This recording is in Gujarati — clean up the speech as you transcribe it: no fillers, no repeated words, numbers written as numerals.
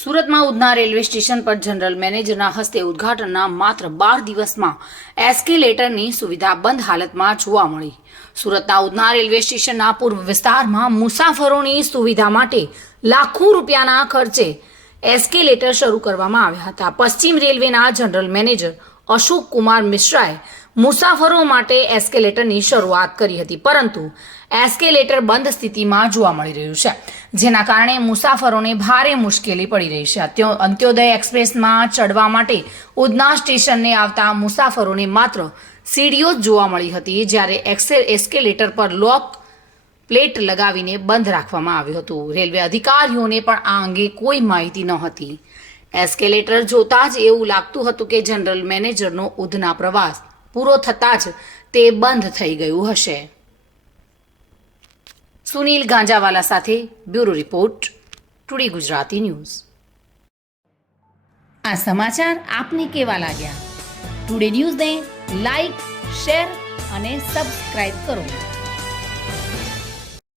સુરતમાં ઉધના રેલવે સ્ટેશન પર જનરલ મેનેજરના હસ્તે ઉદ્ઘાટનના માત્ર 12 દિવસમાં એસ્કેલેટરની સુવિધા બંધ હાલતમાં જોવા મળી. સુરતના ઉધના રેલવે સ્ટેશનના પૂર્વ વિસ્તારમાં મુસાફરોની સુવિધા માટે લાખો રૂપિયાના ખર્ચે એસ્કેલેટર શરૂ કરવામાં આવ્યા હતા. પશ્ચિમ રેલવેના જનરલ મેનેજર અશોક કુમાર મિશ્રાએ મુસાફરો માટે એસ્કેલેટરની શરૂઆત કરી હતી, પરંતુ એસ્કેલેટર બંધ સ્થિતિમાં જોવા મળી રહ્યું છે, જેના કારણે મુસાફરોને ભારે મુશ્કેલી પડી રહી છે. અંત્યોદય એક્સપ્રેસમાં ચડવા માટે ઉધના સ્ટેશનને આવતા મુસાફરોને માત્ર સીડીઓ જ જોવા મળી હતી, જ્યારે એસ્કેલેટર પર લોક પ્લેટ લગાવીને બંધ રાખવામાં આવ્યું હતું. રેલવે અધિકારીઓને પણ આ અંગે કોઈ માહિતી ન હતી. એસ્કેલેટર જોતા જ એવું લાગતું હતું કે જનરલ મેનેજરનો ઉધના પ્રવાસ પૂરો થતાં જ તે બંધ થઈ ગયું હશે. સુનિલ ગાંજાવાલા સાથે bureau report, today Gujarati news. આ સમાચાર આપને કેવા લાગ્યા? ટુડે ન્યૂઝને લાઈક, શેર અને સબસ્ક્રાઇબ કરો.